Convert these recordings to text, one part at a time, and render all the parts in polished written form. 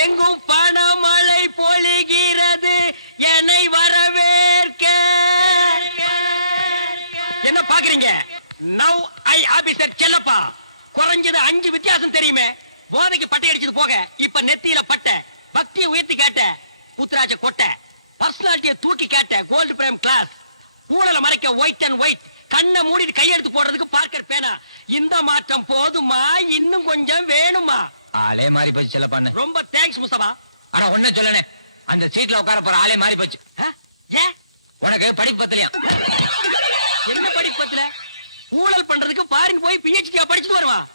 எங்கும் பணமழை பொழிகிறது என்னை வரவேற்க. என்ன பாக்குறீங்க? Now I officer Chellappa. குறைஞ்சது 5 வித்தியாசம் தெரியுமே. போதைக்கு பட்டை அடிச்சது போக இப்ப நெத்தியில பட்ட, பக்தியை உயர்த்தி கேட்ட குத்ராஜ கொட்டை, பர்சனாலிட்டியை தூக்கி கேட்ட கோல்டு பிரேம் கிளாஸ், ஊழலை மறைக்க ஒயிட் அண்ட் ஒயிட், கண்ணை மூடிட்டு கையெடுத்து போடுறதுக்கு பார்க்கர் பேனா. இந்த மாற்றம் போதுமா, இன்னும் கொஞ்சம் வேணுமா? ஆளே மாறி போச்சு செல்லப்பான்னு. ரொம்ப தேங்க்ஸ் முஸ்தபா. ஆனா ஒண்ணு சொல்லனே, அந்த சீட்ல உட்கார போற ஆளே மாறி போச்சு. உனக்கு படிப்பு பத்தலையா? என்ன படிப்பு பத்தல? ஊழல் பண்றதுக்கு பாரின் போய் PhD படிச்சுட்டு வருவான்.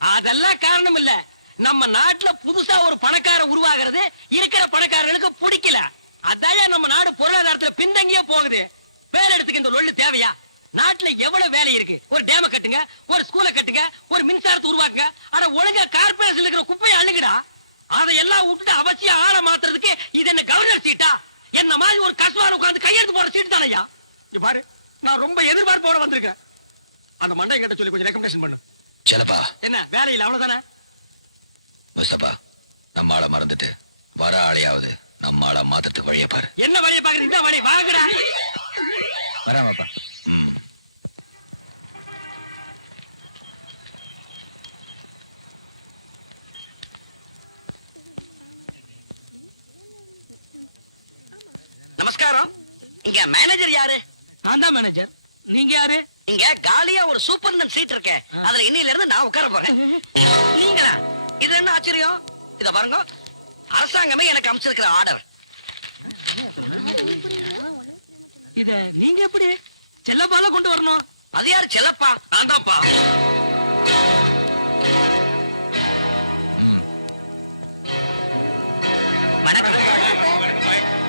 அதெல்லாம் காரணம் இல்ல. நம்ம நாட்டுல புதுசா ஒரு பணக்கார உருவாகிறது இருக்கிற பணக்காரர்களுக்கு பிடிக்கல. அதான் நம்ம நாடு பொருளாதாரத்துல பின்தங்கியே போகுது. வேலை இடத்துக்கு இந்த லொள்ளு தேவையா? நாட்டுல எவ்வளவு வேலை இருக்கு. ஒரு டேம கட்டுங்க, ஒரு ஸ்கூலை கட்டுங்க, ஒரு மின்சாரத்தை உருவாக்குங்க. ஆனா ஒழுங்கா கார்பரேஷன்ல இருக்கிற குப்பையை அள்ளுங்கடா. அதையெல்லாம் விட்டுட்டு அவசியம் ஆள மாத்துறதுக்கு இது என்ன கவர்னர் சீட்டா? என்ன மாதிரி ஒரு கஸ்வார உட்கார்ந்து கையெழுத்து போற சீட்டு தானையா? பாரு, நான் ரொம்ப எதிர்பார்ப்போட வந்திருக்கேன். அந்த மண்டை கிட்ட சொல்லி கொஞ்சம் ரெக்கமெண்டேஷன் பண்ணு. செல்லப்பா, என்ன வேலையில் அவ்வளவுதானே? முஸ்தபா, நம்ம ஆளை மறந்துட்டு வர ஆளையாவது நம்ம ஆளை மாதத்துக்கு வழியை பாரு. என்ன வழியை பாக்குறது? இந்த வழி வாங்கடா. வராமப்பா. நமஸ்காரம். இங்க மேனேஜர் யாரு? நான் தான் மேனேஜர். நீங்க யாரு? இங்க காலியா ஒரு சூப்பர்டன் சீட் இருக்கே, அதுல இன்னில இருந்து நான் உட்கார போறேன். நீங்களா? இது என்ன ஆச்சரியம்? இத பாருங்க, அரசாங்கமே எனக்கு அமைச்சிருக்கிற ஆர்டர். இத நீங்க எப்படி செல்லப்பால கொண்டு வரணும்? அது யாரு செல்லப்பா? அதான்ப்பா.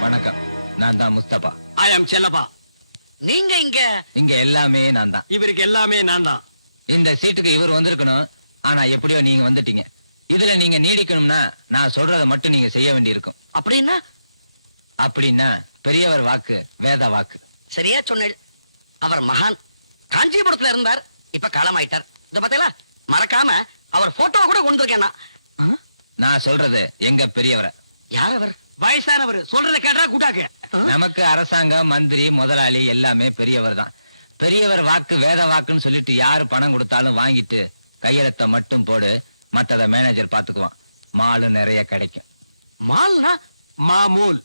வணக்கம், நான் தான் முஸ்தபா. ஐ அம் செல்லப்பா. நீங்க இங்க எல்லாமே நான் தான். இவருக்கு எல்லாமே நான் தான். இந்த சீட்டுக்கு இவர் வந்திருக்கணும். ஆனா எப்படியோ நீங்க வந்துட்டீங்க. இதுல நீங்க நீடிக்கணும்னா நான் சொல்றதை மட்டும் நீங்க செய்ய வேண்டி இருக்கும். அப்படின்னா பெரியவர் வாக்கு வேத வாக்கு. சரியா சொன்னேன். அவர் மகான். காஞ்சிபுரத்துல இருந்தார், இப்ப காலமாயிட்டார். இத பாத்தீங்களா? மறக்காம அவர் போட்டோ கூட கொண்டு இருக்கேன். நான் சொல்றது எங்க பெரியவரை. யார் அவர்? வயசானவர். சொல்றதை கேட்டா கூட்டாக்கு. நமக்கு அரசாங்கம், மந்திரி, முதலாளி எல்லாமே பெரியவர் தான். பெரியவர் வாக்கு வேத வாக்குன்னு சொல்லிட்டு யாரு பணம் கொடுத்தாலும் வாங்கிட்டு கையெழுத்த மட்டும் போடு, மத்தத மேனேஜர் பாத்துக்குவான். மாலு நிறைய கிடைக்கும். மால்னா மாமூல்,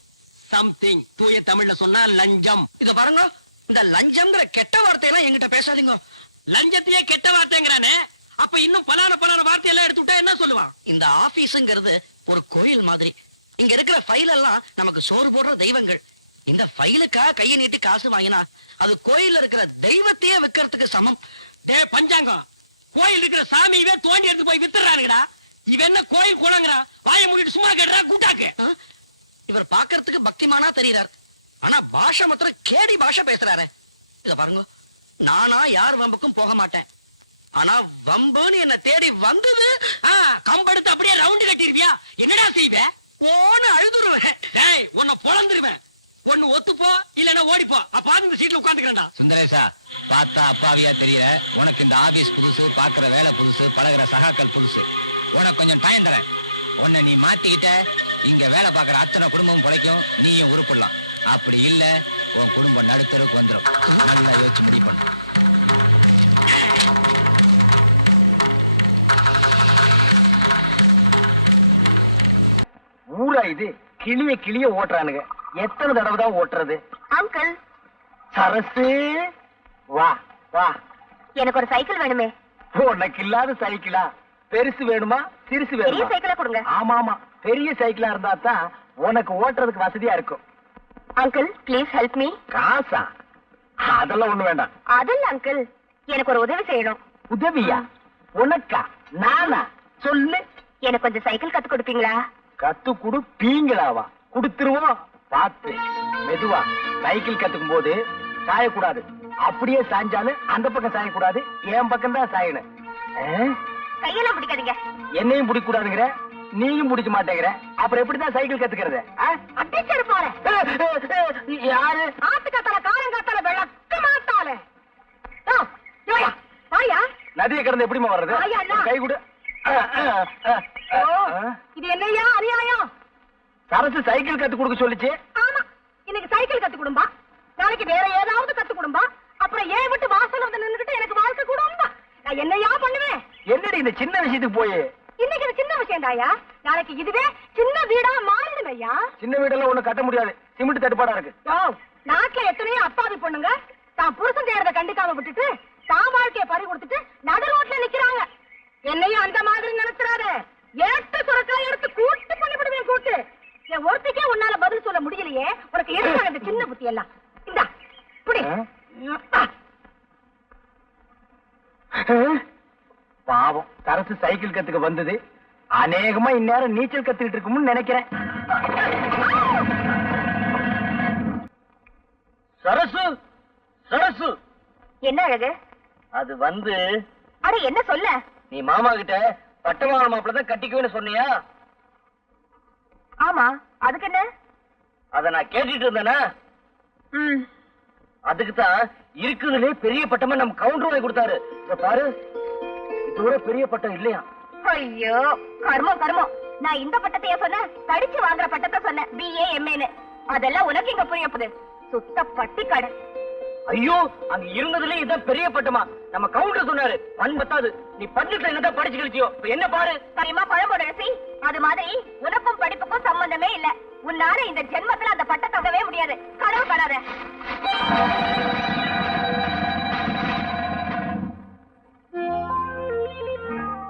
சம்திங். தூய தமிழ்ல சொன்னா லஞ்சம். இத பாருங்க, இந்த லஞ்சம்ங்கிற கெட்ட வார்த்தையெல்லாம் என்கிட்ட பேசாதீங்க. லஞ்சத்தையே கெட்ட வார்த்தைங்கிறானே, அப்ப இன்னும் பலான வார்த்தையெல்லாம் எடுத்து விட்டா என்ன சொல்லுவான்? இந்த ஆபீஸ்ங்கிறது ஒரு கோயில் மாதிரி. இங்க இருக்கிற ஃபைல் எல்லாம் நமக்கு சோறு போடுற தெய்வங்கள். இந்த ஃபைலுக்கா கையை நீட்டி காசு வாங்கினா அது கோயில்ல இருக்கிற தெய்வத்தையே விற்கிறதுக்கு சமம். பஞ்சாங்கம், கோயில் இருக்கிற சாமியவே தோண்டி எடுத்து போய் வித்துறானுங்கடா. இவ என்ன கோயில் குளங்குறா? வாயை மூடிட்டு சும்மா கேட்டா கூட்டாக்கு. இவர் பாக்குறதுக்கு பக்திமானா தெரியுறார், ஆனா பாஷை மாத்திரம் கேடி பாஷை பேசுறாரு. இத பாருங்க, நானா யார் வம்புக்கும் போக மாட்டேன். ஆனா வம்புன்னு என்ன தேடி வந்தது, கம்பெடுத்து அப்படியே ரவுண்டு கட்டிருவியா? என்னடா செய்வே? ஓன்னு அழுதுருவேன். டேய், உன்னை பொழந்துருவேன். ஒண்ணு ஒத்துப்போ, இல்லன்னா ஓடிப்போ. அப்ப இந்த சீட்ல உட்காந்துக்கிறேன்டா. சுந்தரேசா, பார்த்தா அப்பாவியா தெரியல. உனக்கு இந்த ஆபீஸ் புதுசு, பாக்குற வேலை புதுசு, பழகுற சகாக்கள் புதுசு. உனக்கு கொஞ்சம் டைம் தரேன். உன்னை நீ மாத்திக்கிட்ட, இங்க வேலை பாக்குற அத்தனை குடும்பம் பிழைக்கும், நீயும் உருப்பிடலாம். அப்படி இல்ல, உன் குடும்பம் நடுத்தருக்கு வந்துடும். நல்லா யோசிச்சு முடிவு பண்ணு. ஊரா இது? கிளிய ஓட்டுறானுங்க. எத்தனை தடவை தான் ஓட்டுறது? அங்கிள், சரசு வா வா. எனக்கு ஒரு சைக்கிள் வேணுமே. உனக்கு இல்லாத சைக்கிளா? பெருசு வேணுமா சிறுசு பெரிய வேணுமா? சைக்கிளா கொடுங்க. ஆமா ஆமா, பெரிய சைக்கிளா இருந்தா தான் உனக்கு ஓட்டுறதுக்கு வசதியா இருக்கும். Uncle, please help me. காசா? அதெல்லாம் ஒண்ணு வேண்டாம். அதில்ல அங்கிள், எனக்கு ஒரு உதவி செய்யணும். உதவியா? உனக்கா? நானா? சொல்லு. எனக்கு கொஞ்சம் சைக்கிள் கத்து கொடுப்பீங்களா? கத்து கொடுப்பீங்களாவா? கொடுத்துருவோம். பார்த்து மெதுவா. சைக்கிள் கத்துக்கும் போது சாயக்கூடாது. அப்படியே சாஞ்சாலும் அந்த பக்கம் சாயக்கூடாது, என் பக்கம் தான் சாயணும். கையெல்லாம் பிடிக்காதீங்க. என்னையும் பிடிக்க கூடாதுங்கிற, நீயும் பிடிக்க மாட்டேங்கிற. அப்புறம் எப்படிதான் சைக்கிள் கத்துக்கிறது? அடிச்சரு போறேன். யாரு? ஆத்துக்காத்தால காரங்காத்தால விளக்க மாட்டாலே. வாயா. நதியை கடந்து எப்படிமா வர்றது? கை கொடு. இது என்னையா அநியாயம்? சரசு சைக்கிள் கத்து கொடுக்க சொல்லிச்சு. ஆமா, இன்னைக்கு சைக்கிள் கத்து கொடும்பா, நாளைக்கு வேற ஏதாவது கத்து கொடும்பா, அப்புறம் ஏன் விட்டு வாசல் வந்து நின்னுகிட்டு எனக்கு வாழ்க்கை கொடும்பா. நான் என்னையா பண்ணுவேன்? என்னடி இந்த சின்ன விஷயத்துக்கு போய்? இன்னைக்கு இது சின்ன விஷயம் தாயா, நாளைக்கு இதுவே சின்ன வீடா மாறிடுங்க ஐயா. சின்ன வீடெல்லாம் ஒண்ணு கட்ட முடியாது, சிமெண்ட் தட்டுப்பாடா இருக்கு. நாட்டுல எத்தனையோ அப்பாவி பொண்ணுங்க தான் புருஷன் செய்யறத கண்டுக்காம விட்டுட்டு தான் வாழ்க்கைய பறி கொடுத்துட்டு நடு ரோட்ல நிக்கிறாங்க. என்னையும் அந்த மாதிரி நினைச்சிடாத. ஏட்டு சுரக்கெல்லாம் எடுத்து கூட்டு பண்ணிவிடுவேன் கூட்டு. என் ஒருத்திக்கே உன்னால பதில் சொல்ல முடியலையே, உனக்கு எதுக்காக இந்த சின்ன புத்தி எல்லாம்? இந்தா புடி. பாவம், சரசு சைக்கிள் கத்துக்க வந்தது அநேகமா இந்நேரம் நீச்சல் கத்துக்கிட்டு இருக்கும்னு நினைக்கிறேன். சரசு சரசு. என்ன அழகு? அது வந்து, அட என்ன சொல்ல? நீ மாமா கிட்ட பட்டமான மாப்பிள்ளதான் கட்டிக்குவேன்னு சொன்னியா? ஆமா, அதுக்கு என்ன? அத நான் கேட்டுட்டு இருந்தேனா? அதுக்குதான் இருக்குதுலே பெரிய பட்டமா நம்ம கவுண்டர் வாங்கி கொடுத்தாரு. இத பாரு, இதோட பெரிய பட்டம் இல்லையா? ஐயோ கர்மம் கர்மம். நான் இந்த பட்டத்தையே சொன்னேன், படிச்சு வாங்குற பட்டத்தை சொன்னேன், BA MA. அதெல்லாம் உனக்கு இங்க புரிய போகுது. சுத்த பட்டி கடை. ஐயோ, அங்க இருந்ததுல இதான் பெரிய பட்டமா? நம்ம கவுண்டர் சொன்னாரு. பண் பத்தாது, நீ பண்ணிட்டு என்னதான் படிச்சு கழிச்சியோ. என்ன பாரு, சரிமா பழமோட ரசி. அது மாதிரி உனக்கும் படிப்புக்கும் சம்பந்தமே இல்ல. உன்னால இந்த ஜென்மத்துல அந்த பட்டத்தை தங்கவே முடியாது. கனவு காணாத.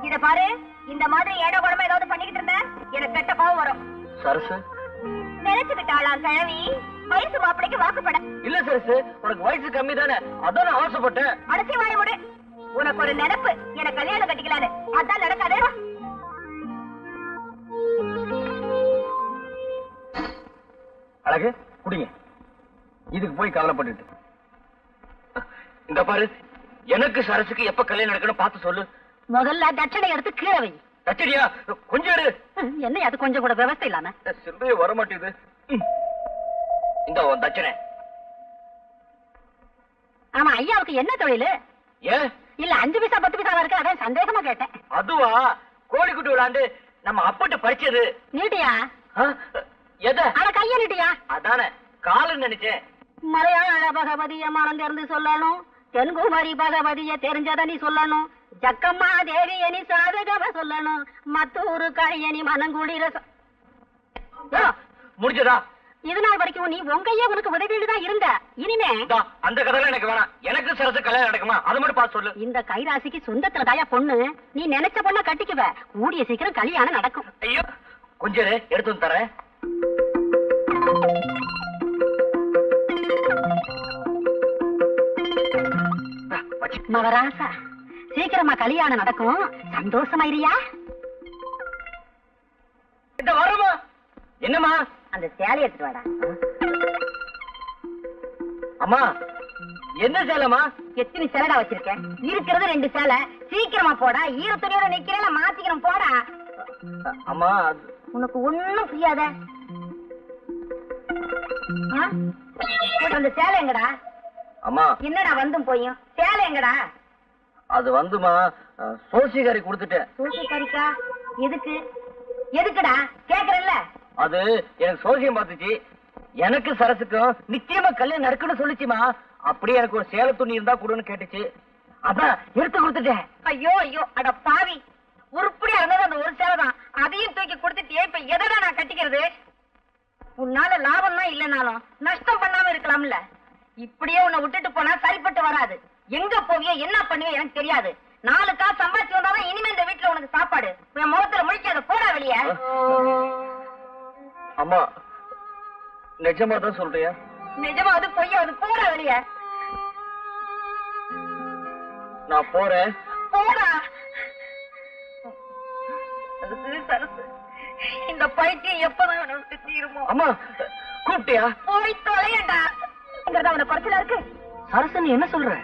இத பாரு, இந்த மாதிரி ஏடோ குடமா ஏதாவது பண்ணிக்கிட்டு இருந்த எனக்கு கெட்ட கோவம் வரும். சரசு நினைச்சுக்கிட்டாளாம் கிழவி வயசு மாப்பிளைக்கு வாக்குப்பட. இல்ல சரசு, உனக்கு வயசு கம்மி தானே, அதான் நான் ஆசைப்பட்டேன். அடைச்சி வாய முடு. உனக்கு ஒரு நினைப்பு, எனக்கு கல்யாணம் கட்டிக்கலான்னு. அதான் நடக்காதே. அழகு குடிங்க, இதுக்கு போய் கவலைப்பட்டுட்டு. இந்த பாரு, எனக்கு சரசுக்கு எப்ப கல்யாணம் நடக்கணும் பார்த்து சொல்லு. முதல்ல தட்சணை எடுத்து கீழே வை. தச்சடியா? கொஞ்சம் இரு. என்ன அது கொஞ்சம் கூட விவசாய இல்லாம? சிந்தைய வர மாட்டேங்குது. இந்த உன் தச்சனை. ஆமா, ஐயாவுக்கு என்ன தொழில்? ஏன் இல்ல 5 பைசா 10 பைசா இருக்கு, அதான் சந்தேகமா கேட்டேன். அதுவா, கோழிக்குட்டி விளாண்டு நம்ம அப்பட்டு படிச்சது. நீட்டியா? எத? அட கைய நீட்டியா? அதானே காலுன்னு நினைச்சேன். மலையாள பகவதிய மறந்திருந்து சொல்லணும், தென்குமரி பகவதிய தெரிஞ்சத நீ சொல்லணும், ஜக்கம்மா தேவிய நீ சாதகவ சொல்லணும், மத்தூரு காய நீ மனங்குளிர. முடிஞ்சதா? இது நாள் வரைக்கும் நீ உங்கையே உனக்கு உதவிதான் இருந்த. இனிமே அந்த கதை எனக்கு வேணாம். எனக்கு சரசு கல்யாணம் நடக்குமா அது மட்டும் பார்த்து சொல்லு. இந்த கைராசிக்கு சொந்தத்துல தாயா பொண்ணு. நீ நினைச்ச பொண்ண கட்டிக்குவ. கூடிய சீக்கிரம் கல்யாணம் நடக்கும். ஐயோ, கொஞ்சம் எடுத்து வந்து தரேன். மகராசா, சீக்கிரமா கல்யாணம் நடக்கும். சந்தோஷமா இருயா? வரமா? என்னம்மா? அந்த சேலை எடுத்துட்டு வாடா. அம்மா, என்ன சேலைமா? எத்தனை சேலடா வச்சிருக்கேன்? இருக்கிறது 2 சேலை. சீக்கிரமா போடா. ஈர துணியோட நிக்கிறேன், மாத்திக்கிறோம் போடா. அம்மா, உனக்கு ஒண்ணும் புரியாத. அந்த சேலை எங்கடா? அம்மா, என்னடா வந்தும் போயும் சேலை எங்கடா? அது வந்துமா, சோசிகாரி கொடுத்துட்டேன். சோசிகாரிக்கா? எதுக்கு? எதுக்குடா கேக்குறல்ல? அது எனக்கு சோசியம் பார்த்துச்சு. எனக்கு சரசுக்கும் நிச்சயமா கல்யாணம் நடக்குன்னு சொல்லிச்சுமா. அப்படியே எனக்கு ஒரு சேலை துணி இருந்தா கொடுன்னு கேட்டுச்சு. அதான் எடுத்து கொடுத்துட்டேன். ஐயோ ஐயோ, அட பாவி. உருப்படியா இருந்தது அந்த ஒரு சேலை தான். அதையும் தூக்கி கொடுத்துட்டே. இப்ப எதடா நான் கட்டிக்கிறது? உன்னால லாபம் தான் இல்லைனாலும் நஷ்டம் பண்ணாம இருக்கலாம்ல. இப்படியே உன்னை விட்டுட்டு போனா சரிப்பட்டு வராது. எங்க போவியோ என்ன பண்ணுவியோ எனக்கு தெரியாது. 4 காசு சம்பாதிச்சு வந்தாதான் இனிமே இந்த வீட்டுல உனக்கு சாப்பாடு. என் முகத்துல முழிக்காத, போடா வெளிய. அம்மா, நிஜமா தான் சொல்றியா? நிஜமாவது பொய்யாவது, போடா வெளிய. நான் போறேன். போடா. சரசு, இந்த பைத்தியம் எப்பதான் உனக்கு தீருமோ? அம்மா, கூப்பிட்டியா? போய் தொலையண்டா. உனக்கு குறைச்சலா இருக்கு. சரசு, நீ என்ன சொல்ற?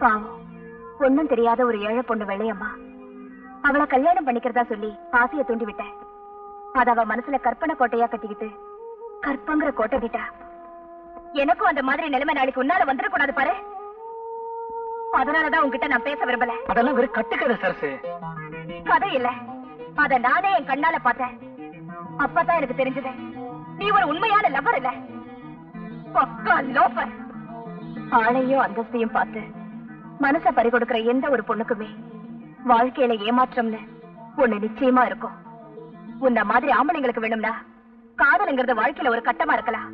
பாவம், ஒண்ணும் தெரியாத ஒரு ஏழை பொண்ணு வெள்ளையம்மா. அவளை கல்யாணம் பண்ணிக்கிறதா சொல்லி ஆசைய தூண்டி விட்டேன். அத அவ மனசுல கற்பனை கோட்டையா கட்டிக்கிட்டு கற்பங்கிற கோட்டை கிட்டா. எனக்கும் அந்த மாதிரி நிலைமை நாளைக்கு உன்னால வந்துடக்கூடாது பாரு. அதனாலதான் உன்கிட்ட நான் பேச விரும்பல. அதெல்லாம் வெறும் கட்டுக்கதை சரசு. கதை இல்ல, அத நானே என் கண்ணால பார்த்தேன். அப்பதான் எனக்கு தெரிஞ்சது நீ ஒரு உண்மையான லவர் இல்ல, பக்கா லோஃபர். ஆளையும் அந்தஸ்தையும் பார்த்து மனச பறி கொடுக்கிற எந்த ஒரு பொண்ணுக்குமே வாழ்க்கையில ஏமாற்றம்னு ஒண்ணு நிச்சயமா இருக்கும். உன்ன மாதிரி ஆம்பளைங்களுக்கு வேணும்னா காதலுங்கிறது வாழ்க்கையில ஒரு கட்டமா இருக்கலாம்.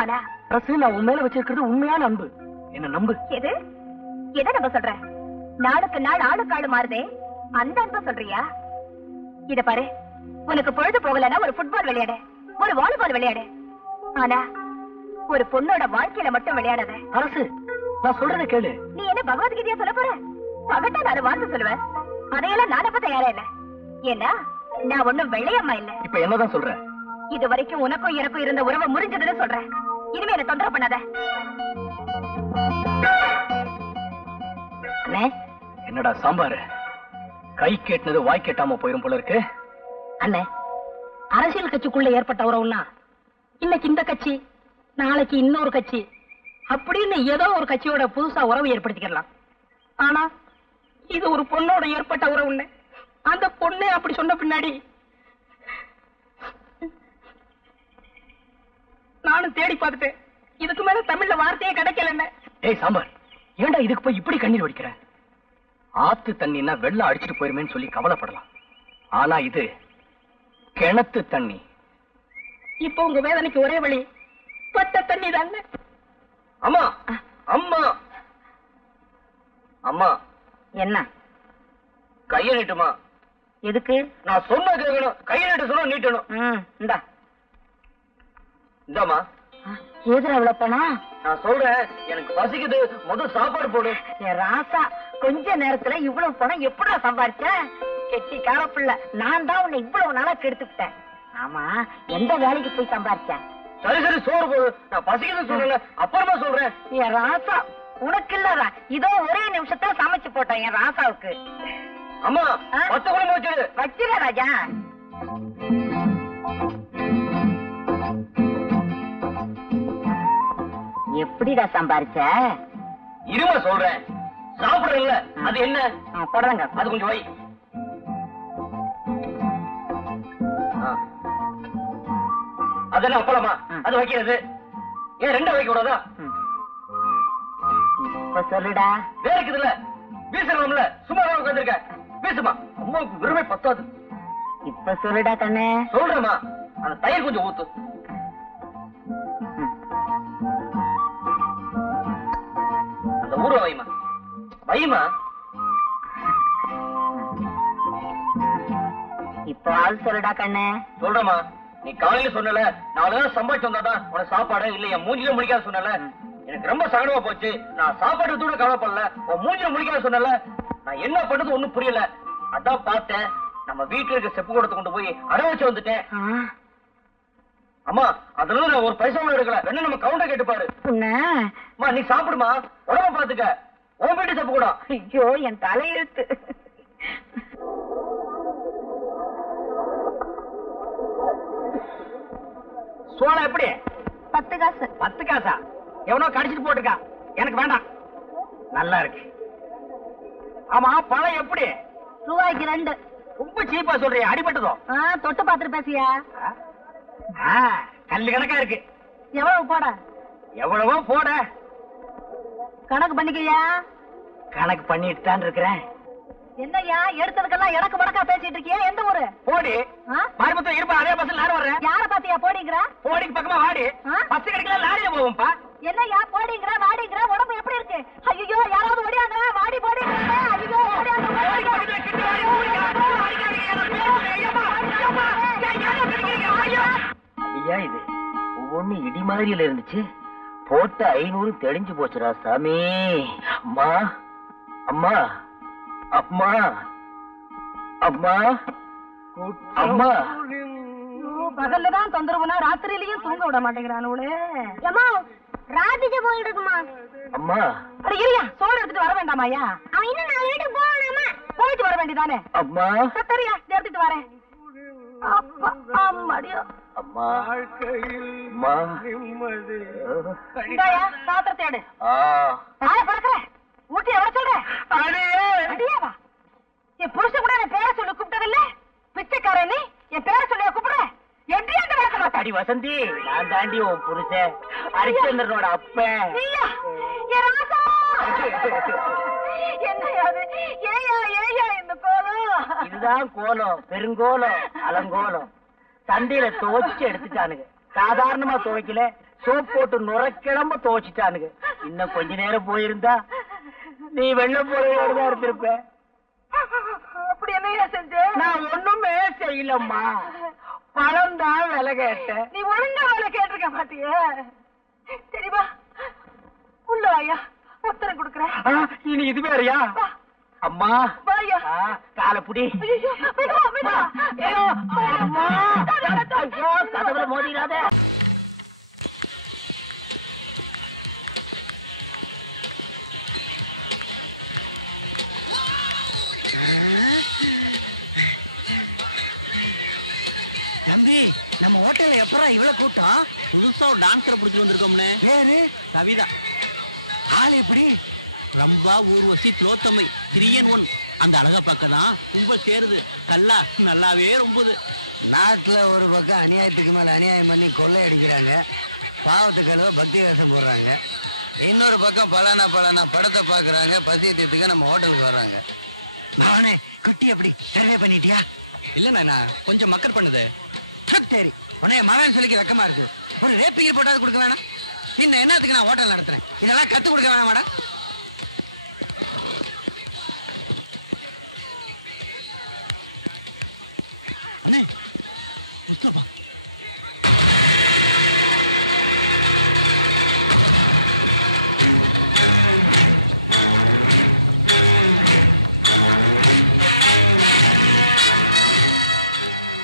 ஆனா அரசு, நான் உன் மேல வச்சிருக்கிறது உண்மையான அன்பு. என்ன நம்பு. எது எதை நம்ப சொல்ற? நாளுக்கு நாள் ஆளுக்கு ஆளு மாறுதே, அந்த அன்பு சொல்றியா? இத பாரு, உனக்கு பொழுது போகலன்னா ஒரு ஃபுட்பால் விளையாடு, ஒரு வாலிபால் விளையாடு. ஆனா ஒரு பொண்ணோட வாழ்க்கையில மட்டும் விளையாடாத. அரசு, நான் சொல்றதை கேளு. நீ என்ன பகவத்கீதையா சொல்ல போற? பகட்டா நான் வார்த்தை சொல்லுவேன், அதையெல்லாம் நான் அப்ப தயாரா இல்ல. ஏன்னா நான் ஒண்ணும் வெள்ளையம்மா இல்ல. இப்ப என்னதான் சொல்ற? இது வரைக்கும் உனக்கும் எனக்கும் இருந்த உறவு முறிஞ்சதுன்னு சொல்றேன். இனிமே என்ன தொந்தரவு பண்ணாத. என்னடா சாம்பாரு, கை கேட்டினது வாய் கேட்டாம போயிரும் போல இருக்கு. அண்ணே, அரசியல் கட்சிக்குள்ள ஏற்பட்ட உறவுன்னா இன்னைக்கு இந்த கட்சி, நாளைக்கு இன்னொரு கட்சி அப்படின்னு ஏதோ ஒரு கட்சியோட புதுசா உறவு ஏற்படுத்திக்கலாம். ஆனா இது ஒரு பொண்ணோட ஏற்பட்ட உறவுன்னு அந்த பொண்ணு அப்படி சொன்ன பின்னாடி நானும் தேடி பார்த்துட்டேன். இதுக்கு மேல தமிழ்ல வார்த்தையே கிடைக்கல. ஏய் சாம்பார், ஏன்டா இதுக்கு போய் இப்படி கண்ணீர் வடிக்கிற? ஆத்து தண்ணின்னா வெள்ளம் அடிச்சிட்டு போயிருமேன்னு சொல்லி கவலைப்படலாம். ஆனா இது கிணத்து தண்ணி. இப்ப உங்க வேதனைக்கு ஒரே வழி பட்ட தண்ணி தானே. அம்மா அம்மா அம்மா, என்ன கைய நீட்டுமா. எதுக்கு? நான் சொன்ன கேட்கணும். கைய நீட்டு சொன்னா நீட்டணும். இந்தா. இந்தாமா. எதுல அவ்வளவு போனா? நான் சொல்றேன், எனக்கு பசிக்குது, முதல் சாப்பாடு போடு. என் ராசா, கொஞ்ச நேரத்துல இவ்வளவு பணம் எப்படா சம்பாரிச்ச? கெட்டி காரப்பிள்ள, நான் தான் உன்னை இவ்வளவு நாளா கெடுத்துக்கிட்டேன். ஆமா, எந்த வேலைக்கு போய் சம்பாரிச்ச? சரி சரி, சோறு போடு. நான் பசிக்குதுன்னு சொல்லல, அப்புறமா சொல்றேன். என் ராசா, உனக்கு இல்லடா, இதோ ஒரே நிமிஷத்துல சமைச்சு போட்டேன் என் ராசாவுக்கு. அம்மா, 10 குழம்பு வச்சிரு. வச்சிர ராஜா. எப்படிடா சம்பாரிச்ச? இருமா சொல்றேன். சாப்பிடுறல, அது என்ன? போடுறங்க. அது கொஞ்சம் வை. அதெல்லாம் அப்பளமா? அது வைக்கிறது ஏன் 2 வைக்க கூடாதா? இப்ப சொல்லுடா. வேலைக்கு இல்ல, வீசலாம்ல, சும்மா உட்காந்துருக்க. வீசுமா, அம்மாவுக்கு விரும்பி பத்தாது. இப்ப சொல்லுடா கண்ணு. சொல்றேமா, அந்த தயிர் கொஞ்சம் ஊத்து. அந்த ஊற வைமா, வைமா. இப்ப ஆள் சொல்லுடா கண்ணு. சொல்றமா, நீ காலையில சொன்னல, 4 நாள் சம்பாதிச்சு வந்தாதான் உனக்கு சாப்பாடு இல்ல, என் மூஞ்சில முடிக்காத சொன்னல. எனக்கு ரொம்ப சங்கடமா போச்சு. நான் சாப்பாடு கூட கவலைப்படல, உன் மூஞ்சில முடிக்காத சொன்னல. நான் என்ன பண்றது ஒண்ணும் புரியல. அதான் பார்த்தேன், நம்ம வீட்டுல இருக்க செப்பு கூடத்தை கொண்டு போய் அடை வச்சு வந்துட்டேன். அம்மா, அதனால நான் ஒரு பைசா கூட எடுக்கல. என்ன நம்ம கவுண்டர் கேட்டு பாரு. அம்மா, நீ சாப்பிடுமா, உடம்ப பாத்துக்க. உன் வீட்டு செப்பு கூட. ஐயோ, என் தலையெழுத்து. சோளம் எப்படி? 10 காசு. 10 காசா? எவனோ கடிச்சிட்டு போட்டுருக்கா, எனக்கு வேண்டாம். நல்லா இருக்கு. ஆமா, பழம் எப்படி? ரூபாய்க்கு 2. ரொம்ப சீப்பா சொல்றியா? அடிபட்டதோ? தொட்டு பாத்துட்டு பேசியா? கல்லு கணக்கா இருக்கு. எவ்வளவு போட? எவ்வளவோ போட. கணக்கு பண்ணிக்கையா? கணக்கு பண்ணிட்டு தான் இருக்கிறேன். என்னய்யா, எடுத்ததுக்கெல்லாம் எனக்கு மடக்கா பேசிட்டு இருக்கியா? எந்த ஊரு? போடி. மாரிமுத்தம் இருப்பா, அதே பஸ்ல நானும் வர்றேன். யார பாத்தியா போடிங்கிற? போடிக்கு பக்கமா வாடி. பஸ் கிடைக்கல, லாரியில போவோம்ப்பா. என்னய்யா போடிங்கிற வாடிங்கிற? உடம்பு எப்படி இருக்கு? ஐயோ, யாராவது ஓடியாங்க. வாடி போடிங்கிற. ஐயோ, ஓடியாங்க. ஐயா, இது ஒவ்வொன்னு இடி மாதிரியில இருந்துச்சு. போட்ட 500 தெளிஞ்சு போச்சுடா சாமி. அம்மா அம்மா அம்மா அம்மா அம்மா. பகல்லதான் தொந்தரவுனா ராத்திரியிலயும் தூங்க விட மாட்டேங்கிறானே. ராதிஜ போயிட்டு இருக்குமா? அம்மா, அட இருயா, சோறு எடுத்துட்டு வர வேண்டாமாயா? அவன் இன்னும் 4 வீட்டுக்கு போகணுமா? போயிட்டு வர வேண்டியதானே? அம்மா சரியா, எடுத்துட்டு வரேன். அப்பா, அம்மாடியோ. அம்மா அம்மா. இந்தாயா, பாத்திரத்தை எடு. தாய பறக்கிற ஊட்டி எவ்வளவு சொல்ற? அடியாவா? என் புருஷன் கூட என்ன பேர சொல்லி கூப்பிட்டதில்ல. பிச்சை வசந்தி, நான் தாண்டி உன் புருஷன் ஹரிச்சந்திரனோட அப்பன். நீயா? என் ராசா! என்னையா இது? ஏயா இந்த கோலம்? இதுதான் கோலம், பெருங்கோலம், அலங்கோலம். சந்தையில துவைச்சு எடுத்துட்டானுங்க. சாதாரணமா துவைக்கல, சோப் போட்டு நுரைக்கிழம்ப துவைச்சிட்டானுங்க. இன்னும் கொஞ்ச நேரம் போயிருந்தா நீ வெள்ள போலையோடுதான் இருந்திருப்ப. அப்படி என்னையா செஞ்ச? நான் ஒண்ணுமே செய்யலம்மா, பழம் தான் விலை கேட்டேன். நீ ஒழுங்கா வேலை கேட்டிருக்க மாட்டிய. சரிவா, உள்ள வாயா, உத்தரம் கொடுக்குறேன். இனி இது வேறையா? அம்மா வாயா. காலப்புடி. கதவுல மோதிராத. தம்பி, நம்ம ஹோட்டல்ல எப்பரா இவ்வளவு கூட்டம்? புதுசா ஒரு டான்ஸரை பிடிச்சு வந்திருக்கோம்னே. பேரு கவிதா. ஆள் எப்படி? ரம்பா, ஊர்வசி, திலோத்தமை, 3-in-1. அந்த அழகா பக்கம்தான் கும்பல் சேருது. கல்லா நல்லாவே ரொம்பது. நாட்டுல ஒரு பக்கம் அநியாயத்துக்கு மேல அநியாயம் பண்ணி கொள்ளை அடிக்கிறாங்க, பாவத்துக்களோ பக்தி வேஷம் போடுறாங்க. இன்னொரு பக்கம் பலானா படத்தை பாக்குறாங்க, பசியத்துக்கு நம்ம ஹோட்டலுக்கு வர்றாங்க. நானே குட்டி அப்படி சர்வே பண்ணிட்டியா? இல்ல நான் கொஞ்சம் மக்கர் பண்ணுது. சரி, உடைய மகன் சொல்லிக்க வெக்கமா இருக்கு. ஒரு ரேப்பிங்க போட்டாது கொடுக்க வேணாம். பின்ன என்னத்துக்கு நான் ஹோட்டல் நடத்துறேன்? இதெல்லாம் கத்து கொடுக்க வேணாம் மேடம். அண்ணே முஸ்தபா,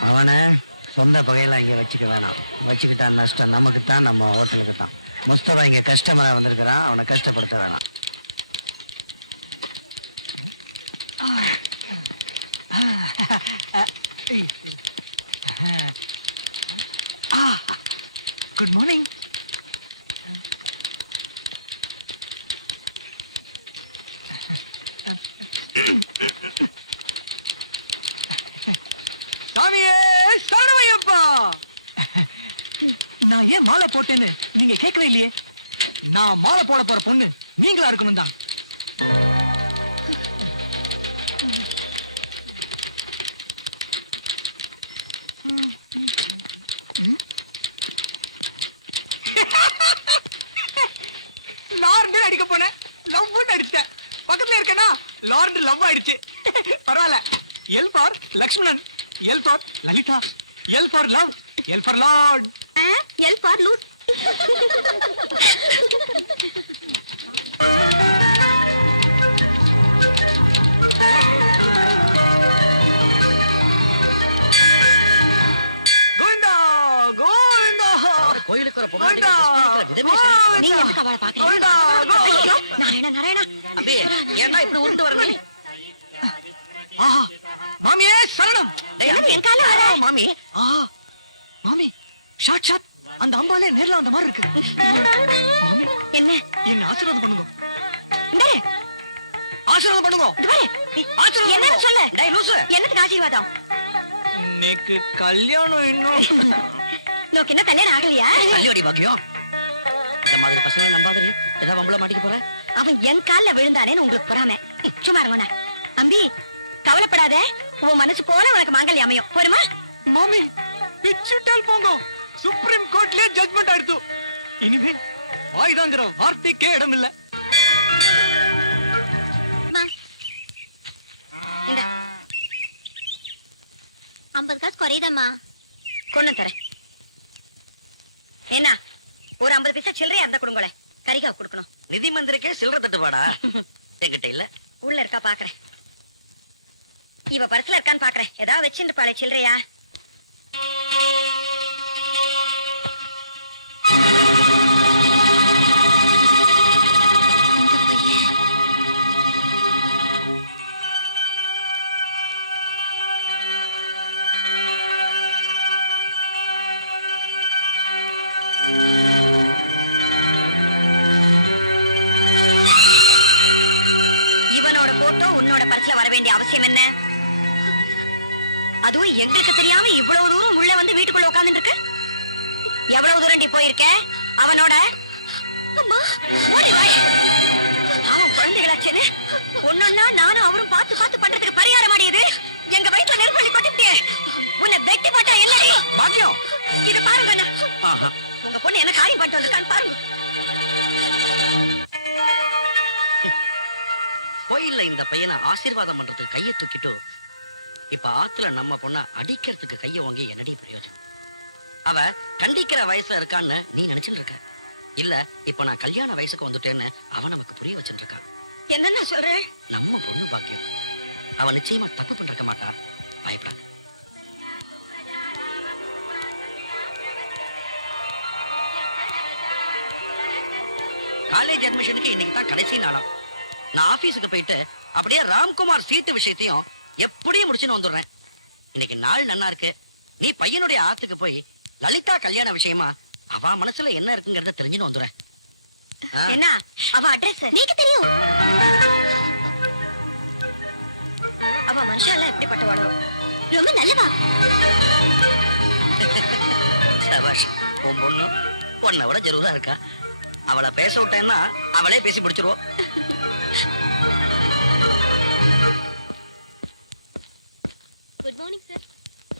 அவனை சொந்த பகையெல்லாம் இங்க வச்சுக்க வேணாம். வச்சுக்கிட்டா நஷ்டம் நமக்கு தான், நம்ம ஹோட்டலுக்கு தான். முஸ்தபா இங்க கஸ்டமரா வந்திருக்கிறான், அவனை கஷ்டப்படுத்த வேணாம். Good morning. சாமியே சரணமையப்பா. நான் ஏன் மாலை போட்டேன்னு நீங்க கேட்கவே இல்லையே. நான் மாலை போட போற பொண்ணு நீங்களா இருக்கணும் தான். லார்ந்து அடிக்க போனேன், லவ் அடிச்சேன். பக்கத்துல இருக்கேனா லார்ந்து லவ் ஆயிடுச்சு. பரவாயில்ல. L for Lakshmanan, L for Lalitha, L for love, L for Lord, L for loot. Govinda Govinda. கோயிலுக்கு கோவிந்தா நீங்க எதுக்கு அவளை பாக்குறீங்க? கோவிந்தா ஐயோ, நாராயணா. அப்படி ஏன்னா இப்படி உருந்து வரணும். ஆஹா, மாமியே சரணம். என்னது என் கால வர? மாமி, ஆஹா, மாமி சாட்சாத் அந்த அம்பாலே நேர்ல வந்த மாதிரி இருக்கு. மாமி, என்ன? என்ன ஆசீர்வாதம் பண்ணுங்க. டேய், ஆசீர்வாதம் பண்ணுங்க. இது பாரு. ஆசீர்வாதம் என்னன்னு சொல்லு. டேய் லூசு. என்னத்துக்கு ஆசீர்வாதம்? இன்னைக்கு கல்யாணம் இன்னும். உனக்கு என்ன கல்யாணம் ஆகலையா? கல்யாணி பாக்கியம். இந்த மாதிரி பசங்க நம்பாதீ, ஏதாவது வம்பள மாட்டிக்க போற. அவன் என் கால்ல விழுந்தானேன்னு உங்களுக்கு பொறாம. சும்மா இருங்க. அம்பி, கவலைப்படாத. உன் மனசு போல உனக்கு மாங்கல்யம் அமையும். போருமா? மாமி பிச்சுட்டால் போங்க. சுப்ரீம் கோர்ட்லயே ஜட்மெண்ட் ஆயிடுத்து. இனிமே ஆயுதாங்கிற வார்த்தைக்கே இடம் இல்ல. இந்த 50 காசு குறையுதம்மா. கொண்டு தரேன். என்ன ஒரு 50 பைசா சில்லறையா இருந்தா கொடுங்களேன். கறிக்கா கொடுக்கணும். நிதி மந்திரிக்கே சில்லறை தட்டுப்பாடா? என்கிட்ட இல்ல. உள்ள இருக்கா பாக்குறேன். இவ பர்ஸ்ல இருக்கான்னு பாக்குறேன். ஏதாவது வச்சுட்டு பாரு சில்லறையா. இவனோட போட்டோ உன்னோட பர்ஸ்ல வர வேண்டிய அவசியம் என்ன? அதுவும் எங்களுக்கு தெரியாம இவ்வளவு தூரம் உள்ள வந்து வீட்டுக்குள்ள உட்கார்ந்து இருக்கு. எவ்வளவு தூரம் நீ போயிருக்க அவனோட? அம்மா, ஓடி வா. அவன் குழந்தைகளாச்சேன்னு ஒன்னொன்னா நானும் அவரும் பார்த்து பார்த்து பண்றதுக்கு பரிகாரம் ஆடியது. எங்க வயிற்றுல நெருப்பள்ளி பட்டுட்டே உன்னை வெட்டி போட்டா என்னடி பாக்கியம்? இது பாருங்க அண்ணா. உங்க பொண்ணு எனக்கு காரியம் பண்ணிட்டு வந்திருக்கான்னு பாருங்க. கோயில்ல இந்த பையனை ஆசீர்வாதம் பண்றதுக்கு கையை தூக்கிட்டு இப்ப ஆத்துல நம்ம பொண்ண அடிக்கிறதுக்கு கைய வாங்கி என்னடி பிரயோஜனம்? அவ கண்டிக்கிற வயசுல இருக்கான்னு நீ நினைச்சுட்டு இருக்க. இல்ல இப்ப நான் கல்யாண வயசுக்கு வந்துட்டேன்னு அவன் நமக்கு புரிய வச்சுட்டு இருக்கான். என்னன்னா சொல்றேன்? நம்ம பொண்ணு பாக்கியம். அவன் நிச்சயமா தப்பு பண்ணிருக்க மாட்டான். பயப்படாத. காலேஜ் அட்மிஷனுக்கு இன்னைக்கு தான் கடைசி நாளா. நான் ஆபீஸுக்கு போயிட்டு அப்படியே ராம்குமார் சீட்டு விஷயத்தையும் எப்படியும் முடிச்சுன்னு வந்துடுறேன். இன்னைக்கு நாள் நன்னா இருக்கு. நீ பையனுடைய ஆத்துக்கு போய் லலிதா கல்யாண விஷயமா அவ மனசுல என்ன இருக்குங்கறத தெரிஞ்சுன்னு வந்துடுறேன். என்ன அவ அட்ரஸ் நீக்கு தெரியும்? அவ மனுஷால எப்படிப்பட்டவாளோ? ரொம்ப நல்லவா. சபாஷ், உன் பொண்ணு உன்னை விட ஜரூரா இருக்கா. அவளை பேச விட்டேன்னா அவளே பேசி பிடிச்சிருவோம்.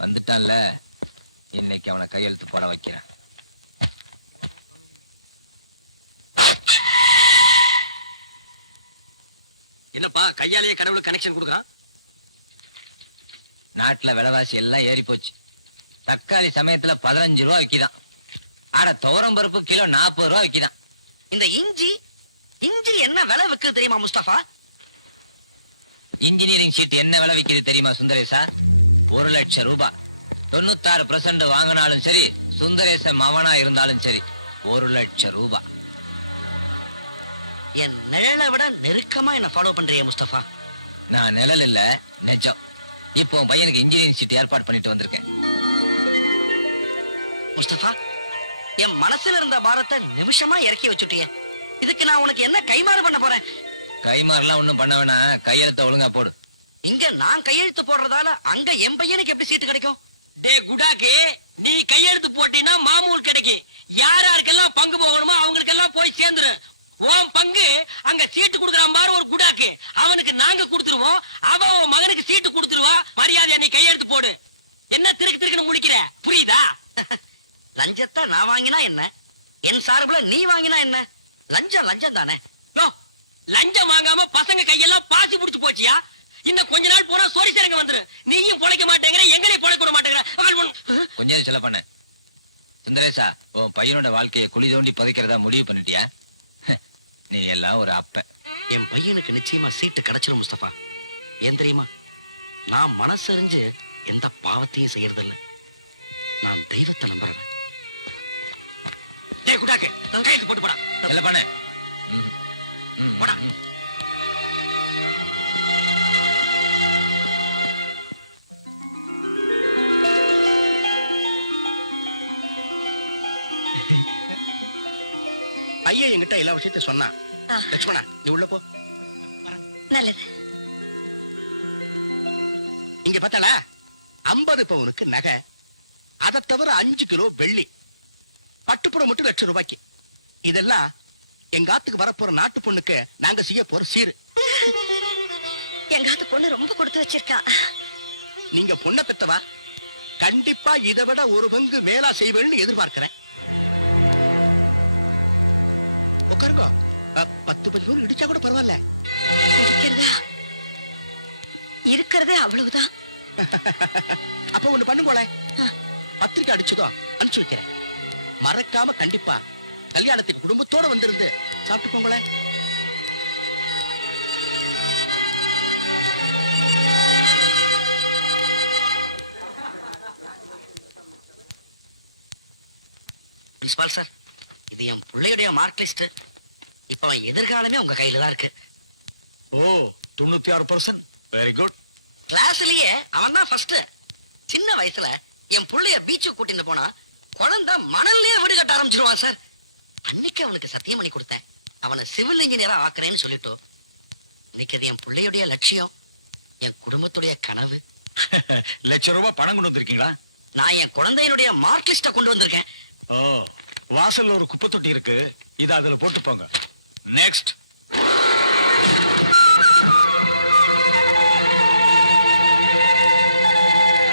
வந்துட்டான்ல, இன்னைக்கு அவனை கையெழுத்து போட வைக்கிறேன். என்னப்பா கையாலேயே கடவுளுக்கு கனெக்ஷன் கொடுக்குறான்? நாட்டுல விலைவாசி எல்லாம் ஏறி போச்சு. தக்காளி சமயத்துல 15 ரூபா விக்கிதான். ஆட துவரம் பருப்பு கிலோ 40 ரூபா விக்கிதான். இந்த இஞ்சி இஞ்சி என்ன விலை விக்குது தெரியுமா முஸ்தபா? இன்ஜினியரிங் ஷீட் என்ன விலை விக்குது தெரியுமா சுந்தரேசா? 1 லட்சம் ரூபாய். 96% வாங்கினாலும் சரி, சுந்தரேசன் மவனா இருந்தாலும் சரி, 1 லட்சம் ரூபாய். என் நிழலை விட நெருக்கமா என்ன ஃபாலோ பண்றிய முஸ்தபா? நான் நிழல் இல்ல, நெச்சம். இப்போ உன் பையனுக்கு இன்ஜினியரிங் ஷீட் ஏற்பாடு பண்ணிட்டு வந்திருக்கேன். முஸ்தபா, என் மனசுல இருந்த பாரத்தை நிமிஷமா இறக்கி வச்சுட்டிய. இதுக்கு நான் உனக்கு என்ன கைமாறு பண்ண போறேன்? கைமாறலாம் ஒண்ணும் பண்ண வேணா, கையெழுத்த ஒழுங்கா போடு. இங்க நான் கையெழுத்து போடுறதால அங்க என் பையனுக்கு எப்படி சீட்டு கிடைக்கும்? டேய் குடாக்கே, நீ கையெழுத்து போட்டீன்னா மாமூல் கிடைக்கும். யாராருக்கெல்லாம் பங்கு போகணுமோ அவங்களுக்கெல்லாம் போய் சேர்ந்துரு. உன் பங்கு அங்க சீட்டு கொடுக்குறான் பாரு ஒரு குடாக்கு, அவனுக்கு நாங்க கொடுத்துருவோம். அவன் உன் மகனுக்கு சீட்டு கொடுத்துருவா. மரியாதையா நீ கையெழுத்து போடு. என்ன திருக்கு திருக்குன்னு முடிக்கிற? புரியுதா? லஞ்சத்தை நான் வாங்கினா என்ன, என் சார்புல நீ வாங்கினா என்ன? லஞ்சம் லஞ்சம் தானே. லஞ்சம் வாங்காம பசங்க கையெல்லாம் பாசி புடிச்சு போச்சியா? இன்னும் கொஞ்ச நாள் போனா சோரி சேரங்க வந்துரு. நீயும் பொழைக்க மாட்டேங்கிற, எங்களையும் பொழைக்க விட மாட்டேங்கிற. கொஞ்சம் சொல்ல பண்ண சுந்தரேசா, உன் பையனோட வாழ்க்கையை குழி தோண்டி புதைக்கிறதா முடிவு பண்ணிட்டியா? நீ எல்லாம் ஒரு அப்ப. என் பையனுக்கு நிச்சயமா சீட்டு கிடைச்சிடும் முஸ்தபா. ஏன் தெரியுமா? நான் மனசறிஞ்சு எந்த பாவத்தையும் செய்யறதில்ல. நான் தெய்வத்தை நம்புறேன். டேய் குடாக்கு, கையெழுத்து போட்டு போடா. இல்ல பண்ண போடா. ஐயா என்கிட்ட எல்லா விஷயத்தையும் சொன்னா. லட்சுமணா, நீ உள்ள போ. நல்லது. இங்க பார்த்தாளா, 50 பவுனுக்கு நகை, அதை தவிர 5 கிலோ வெள்ளி, பட்டுப்புறம் மட்டும் 1 லட்சம் ரூபாய்க்கு. இதெல்லாம் எங்க ஆத்துக்கு வரப்போற நாட்டு பொண்ணுக்கு நாங்க செய்ய போற சீரு. எங்க ஆத்து பொண்ணு ரொம்ப கொடுத்து வச்சிருக்கா. நீங்க பொண்ணை பெத்தவா, கண்டிப்பா இதை விட ஒரு பங்கு மேலா செய்வேன்னு எதிர்பார்க்கிறேன். உட்காருங்க. 10 பசு இடிச்சா கூட பரவாயில்ல. இருக்கிறதே அவ்வளவுதான். அப்ப ஒண்ணு பண்ணுங்களே, பத்திரிக்கை அடிச்சதோ அனுப்பிச்சு வைக்கிறேன். மறக்காம கண்டிப்பா கல்யாணத்துக்கு குடும்பத்தோட வந்துருந்து சாப்பிட்டுக்கோங்களேன். பிரின்சிபால் சார், இது என் பிள்ளையுடைய மார்க் லிஸ்ட். இப்ப அவன் எதிர்காலமே உங்க கையில தான் இருக்கு. ஓ, 96%. Very good. கிளாஸ்லயே அவன் தான் ஃபர்ஸ்ட். சின்ன வயசுல என் புள்ளைய பீச்சுக்கு கூட்டிட்டு போனா குழந்தை மணல்லயே வீடு கட்ட ஆரம்பிச்சிருவான் சார். அன்னைக்கு அவனுக்கு சத்தியம் பண்ணி கொடுத்தேன், அவனை சிவில் இன்ஜினியரா ஆக்குறேன்னு சொல்லிட்டு. இன்னைக்கு அது என் பிள்ளையுடைய லட்சியம், என் குடும்பத்துடைய கனவு. லட்சம் ரூபாய் பணம் கொண்டு வந்திருக்கீங்களா? நான் என் குழந்தையினுடைய மார்க் லிஸ்ட கொண்டு வந்திருக்கேன். வாசல்ல ஒரு குப்பை தொட்டி இருக்கு. இத அதுல போட்டு போங்க. நெக்ஸ்ட்.